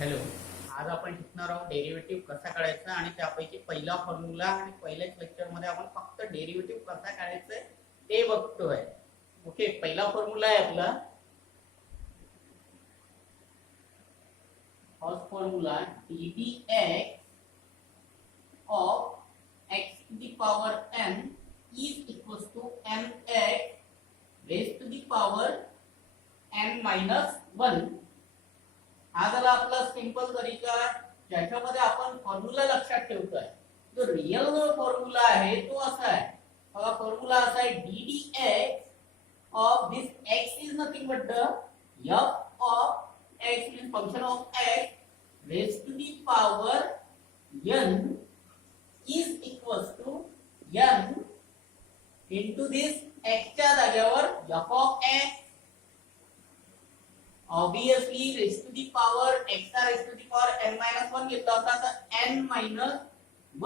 Hello. आज आपण शिकणार आहोत डेरिव्हेटिव्ह कसा काढायचा आणि त्यापैकी पहिला फॉर्म्युला आणि पहिल्याच लेक्चर मध्ये आपण फक्त डेरिव्हेटिव्ह कसा काढायचा ते बघतोय. ओके, पहिला फॉर्म्युला आहे आपला first formula ddx of x to the power n is equals to mx raised to the power n minus 1. हा झाला आपला सिंपल तरीका ज्याच्यामध्ये आपण फॉर्म्युला लक्षात ठेवतोय. जो रियल फॉर्म्युला आहे तो असा आहे बघा. फॉर्म्युला असा आहे ddx of this x is nothing but the f of x means function of x raised to the power n is equals to n into this x च्या जागेवर f of x obviously raised to the power x raised to the power n minus 1 घेतला होता तर n minus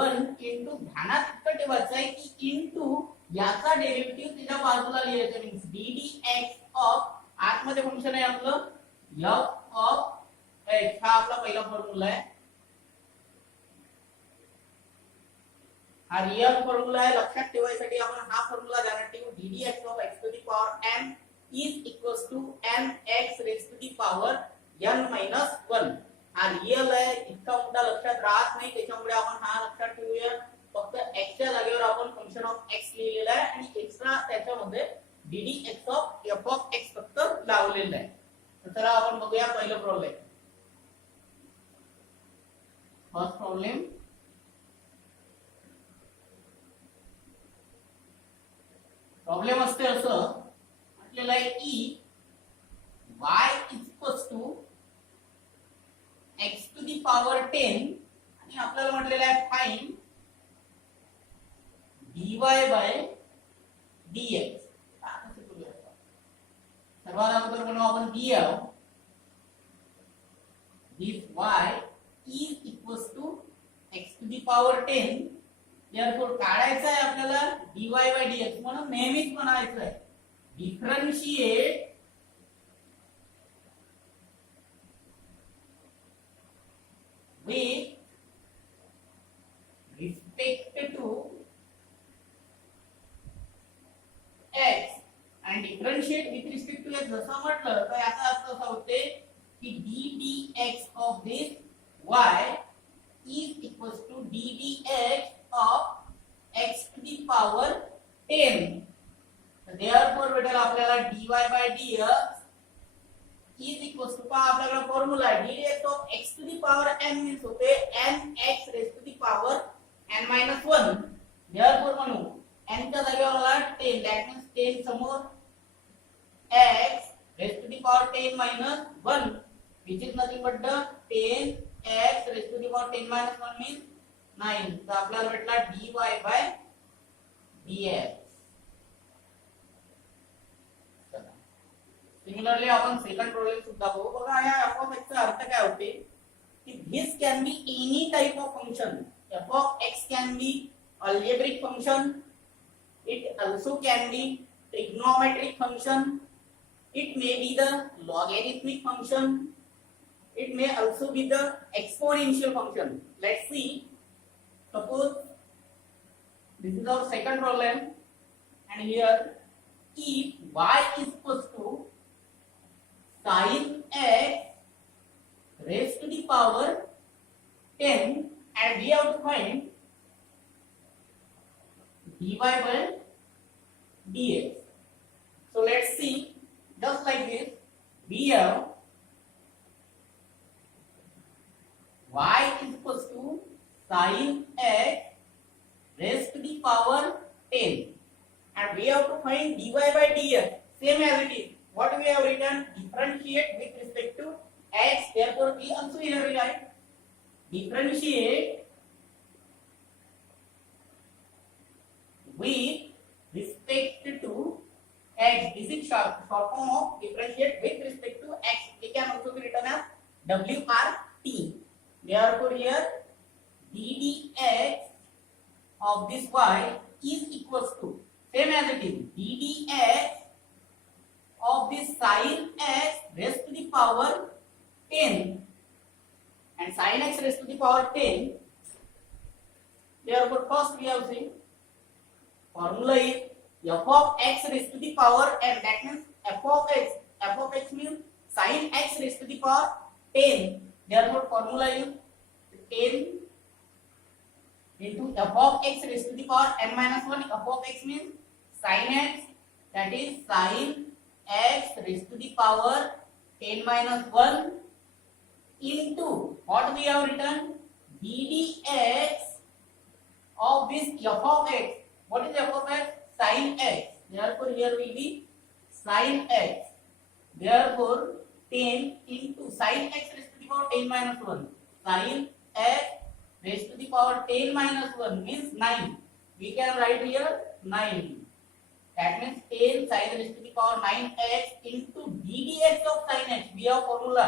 1 into ध्यानात इतकं ठेवायचं आहे की into याचा डेरिव्हेटिव्ह त्याच्या बाजूला लिहायचा मीन्स ddx of आतमध्ये फंक्शन आहे आपलं f of x. हा आपला पहिला फॉर्म्युला आहे. हा रियल फॉर्म्युला आहे. लक्षात ठेवायसाठी आपण हा फॉर्म्युला ध्यानात ठेवू. ddx of x to the power n is equals to mx raised to the power n minus 1. हा रियल आहे. इतका मोठा लक्षात राहत नाही त्याच्यामुळे आपण हा लक्षात ठेवूया. फक्त x च्या जागेवर आपण फंक्शन ऑफ x लिहिलेला आहे आणि एक्स्ट्रा त्याच्यामध्ये ddx of f of x फक्त लावलेला आहे. तर चला आपण बघूया पहिला प्रॉब्लेम. फर्स्ट प्रॉब्लेम प्रॉब्लेम असते असं म्हटलेलं आहे की y is equals to x to the power 10 आणि आपल्याला म्हटलेलं आहे फाइंड dy by dx. सर्वात अगोदर म्हणू आपण df this y is equals to x to the power 10. therefore काढायचं आहे आपल्याला dy by dx म्हणून नेहमीच म्हणायचं आहे differentiate with respect to x and differentiate with respect to x जसं म्हटलं तर याचा अर्थ असा होते की ddx of this y is equals to ddx of x to the power 10. therefore भेटेल आपल्याला dy by dx is equals to आपल्याला फॉर्म्युला आहे ddx of x to the power n means होते nx raised to the power n minus 1. therefore म्हणू n च्या जागेवर आला 10 that means 10 समोर x raised to the power 10 minus 1 which is nothing but the 10x raised to the power 10 minus 1 means 9. तर आपल्याला भेटला dy by dx. Similarly आपण second problem सुद्धा बघू. बघा या f of x चा अर्थ काय होते की this can be any type of function. f of x can be algebraic function, it also can be trigonometric function, it may be the logarithmic function, it may also be the exponential function. Let's see, suppose this is our second problem and here if y is equals to sin x raised to the power 10 and we have to find dy by dx. So let's see, just like this we have y is equals to sin x raised to the power 10 and we have to find dy by dx. Same as it is what we have written, differentiate with respect to x. therefore we also here write differentiate with respect to x. This is short form of differentiate with respect to x. It can also be written as wrt. therefore here ddx of this y is equals to same as it is ddx of this sin x raised to the power 10 and sin x raised to the power 10. Therefore, first we have seen formula is f of x raised to the power n. That means f of x. F of x means sin x raised to the power 10. Therefore, formula is 10 into f of x raised to the power n minus 1. F of x means sin x, that is sin x raised to the power 10 minus 1 into what we have written, ddx of this f of x. What is f of x? Sin x. Therefore, here will be sin x. Therefore, 10 into sin x raised to the power 10 minus 1. Sin x raised to the power 10 minus 1 means 9. We can write here 9. That means 10 sin raised to the power 9x into ddx of sin x. We have formula.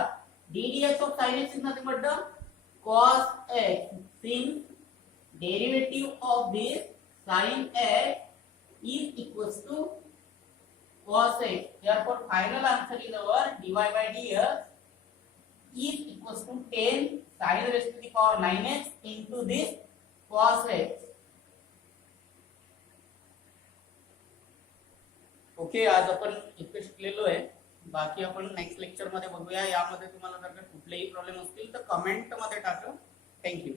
ddx of sin x is nothing but the cos x. Since derivative of this sin x is equals to cos x. Therefore, final answer is our dy by dx is equals to 10 sin raised to the power 9x into this cos x. Okay, आज आपण इथे शिकलेलो आहे. बाकी आपण next lecture मध्ये बघूया. यामध्ये तुम्हाला जर का कुठलेही प्रॉब्लेम असतील तर कमेंट मध्ये टाका. थँक्यू.